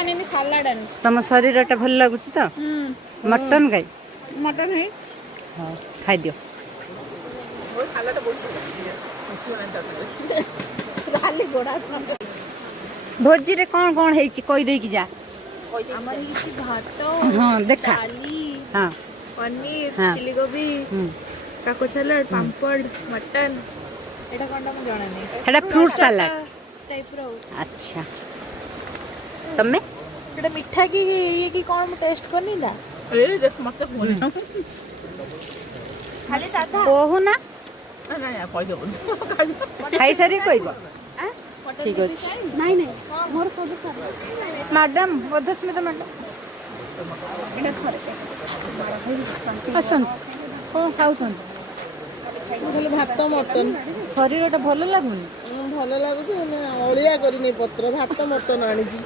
आने सलाड आने तुम शरीर टा भल लगुच तो मटन गाई मटन है हाँ खाई दियो खाली गोड़ा भोजी रे कौन कौन है कही दे जा हमर ही भात हाँ देखा दाली हाँ पनीर हाँ। चिली गोभी काकुड़ सलाड पापड़ मटन एटा कोनटा म जाना नहीं हेडा फ्रूट सलाड टाइप रो अच्छा तमे एटा मिठा की ये की कौन म टेस्ट करनी ना ए देख मत फोन खाली सादा कहू ना ना ना कहि दो खाई सारी कहब ठीक अच्छे नहीं नहीं मोर सब सादा मैडम मधुस्मिता मैडम आसन कौन खाऊन खाली भात मटन शरीर टा भल लगुनि ଭଲ ଲାଗୁଛି ଅଳିଆ କରିନି ପତ୍ର ଭାତ ମଟନ ଆଣିଛି